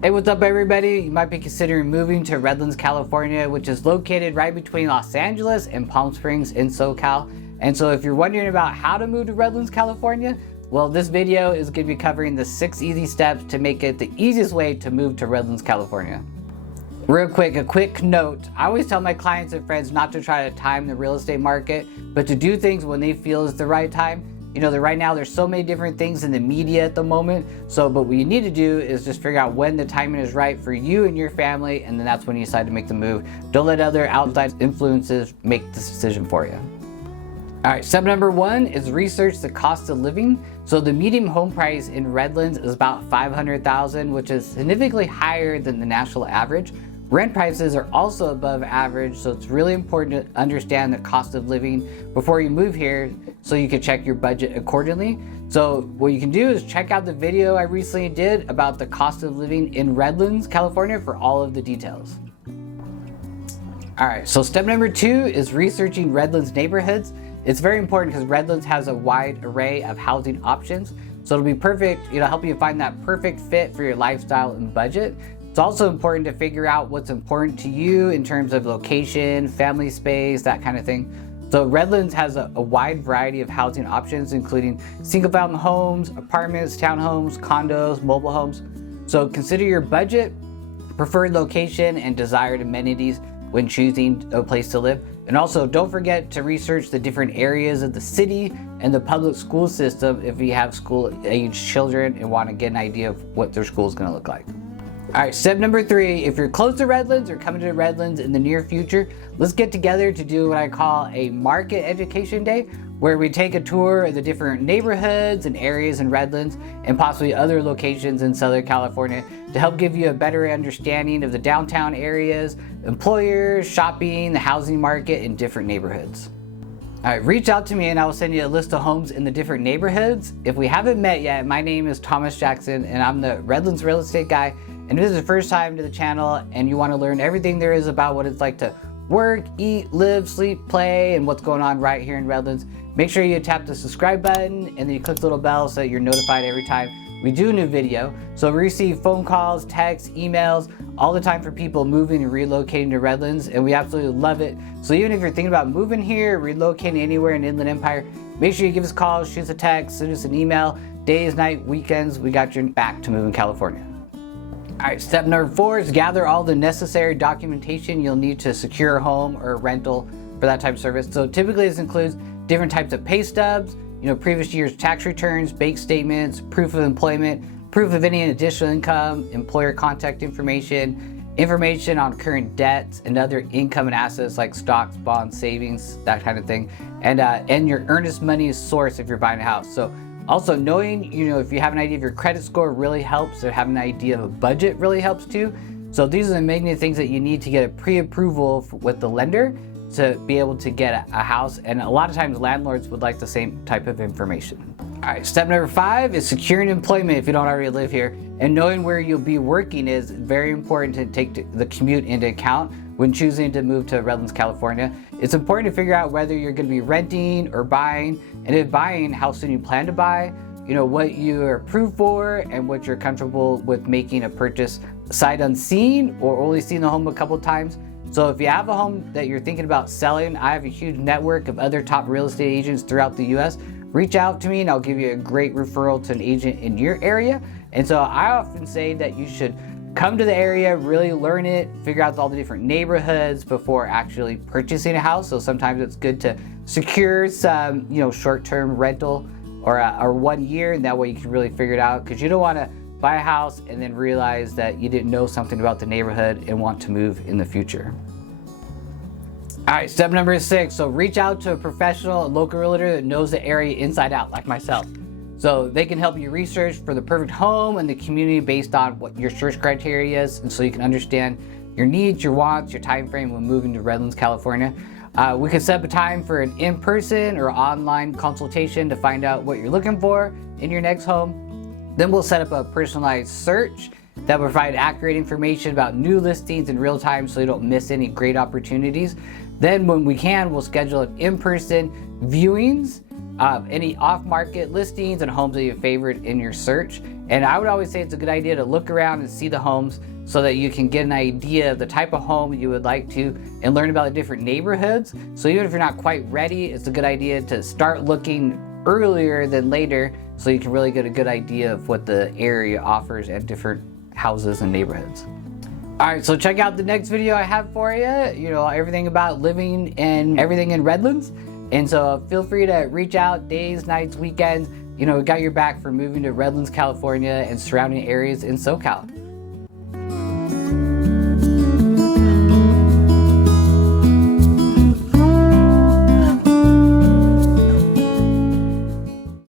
Hey, what's up everybody? You might be considering moving to Redlands, California, which is located right between Los Angeles and Palm Springs in SoCal. And so if you're wondering about how to move to Redlands, California, well, this video is going to be covering the 6 easy steps to make it the easiest way to move to Redlands, California. Real quick, a quick note. I always tell my clients and friends not to try to time the real estate market, but to do things when they feel is the right time. You know, right now there's so many different things in the media at the moment. But what you need to do is just figure out when the timing is right for you and your family, and then that's when you decide to make the move. Don't let other outside influences make this decision for you. All right, step number 1 is research the cost of living. So the median home price in Redlands is about $500,000, which is significantly higher than the national average. Rent prices are also above average, so it's really important to understand the cost of living before you move here so you can check your budget accordingly. So what you can do is check out the video I recently did about the cost of living in Redlands, California for all of the details. All right, so step number 2 is researching Redlands neighborhoods. It's very important because Redlands has a wide array of housing options. So it'll be perfect, help you find that perfect fit for your lifestyle and budget. It's also important to figure out what's important to you in terms of location, family space, that kind of thing. So Redlands has a wide variety of housing options, including single-family homes, apartments, townhomes, condos, mobile homes. So consider your budget, preferred location, and desired amenities when choosing a place to live. And also don't forget to research the different areas of the city and the public school system if you have school-age children and want to get an idea of what their school is going to look like. All right, step number 3, if you're close to Redlands or coming to Redlands in the near future, let's get together to do what I call a market education day, where we take a tour of the different neighborhoods and areas in Redlands and possibly other locations in Southern California to help give you a better understanding of the downtown areas, employers, shopping, the housing market in different neighborhoods. All right, reach out to me and I will send you a list of homes in the different neighborhoods. If we haven't met yet, my name is Thomas Jackson and I'm the Redlands real estate guy. And if this is the first time to the channel and you want to learn everything there is about what it's like to work, eat, live, sleep, play, and what's going on right here in Redlands, make sure you tap the subscribe button and then you click the little bell so that you're notified every time we do a new video. So we receive phone calls, texts, emails all the time for people moving and relocating to Redlands, and we absolutely love it. So even if you're thinking about moving here, relocating anywhere in Inland Empire, make sure you give us a call, shoot us a text, send us an email, days, night, weekends, we got your back to move in California. All right, step number 4 is gather all the necessary documentation you'll need to secure a home or a rental for that type of service. So typically this includes different types of pay stubs, previous year's tax returns, bank statements, proof of employment, proof of any additional income, employer contact information, information on current debts and other income and assets like stocks, bonds, savings, that kind of thing, and your earnest money source if you're buying a house. So also knowing, if you have an idea of your credit score really helps, or having an idea of a budget really helps too. So these are the main things that you need to get a pre-approval with the lender to be able to get a house. And a lot of times landlords would like the same type of information. All right, step number 5 is securing employment if you don't already live here. And knowing where you'll be working is very important to take the commute into account when choosing to move to Redlands, California. It's important to figure out whether you're going to be renting or buying, and if buying, how soon you plan to buy, what you are approved for, and what you're comfortable with making a purchase sight unseen or only seeing the home a couple times. So if you have a home that you're thinking about selling, I have a huge network of other top real estate agents throughout the US. Reach out to me and I'll give you a great referral to an agent in your area. And so I often say that you should come to the area, really learn it, figure out all the different neighborhoods before actually purchasing a house. So sometimes it's good to secure some, short-term rental or 1 year, and that way you can really figure it out, because you don't want to buy a house and then realize that you didn't know something about the neighborhood and want to move in the future. All right, step number 6. So reach out to a professional local realtor that knows the area inside out, like myself. So they can help you research for the perfect home and the community based on what your search criteria is, and so you can understand your needs, your wants, your time frame when moving to Redlands, California. We can set up a time for an in-person or online consultation to find out what you're looking for in your next home. Then we'll set up a personalized search that will provide accurate information about new listings in real time so you don't miss any great opportunities. Then when we can, we'll schedule an in-person viewings any off-market listings and homes that you favorite in your search. And I would always say it's a good idea to look around and see the homes so that you can get an idea of the type of home you would like to and learn about the different neighborhoods. So even if you're not quite ready, it's a good idea to start looking earlier than later so you can really get a good idea of what the area offers at different houses and neighborhoods. Alright, so check out the next video I have for you, you know, everything about living and everything in Redlands. And so feel free to reach out days, nights, weekends. You know, we got your back for moving to Redlands, California and surrounding areas in SoCal.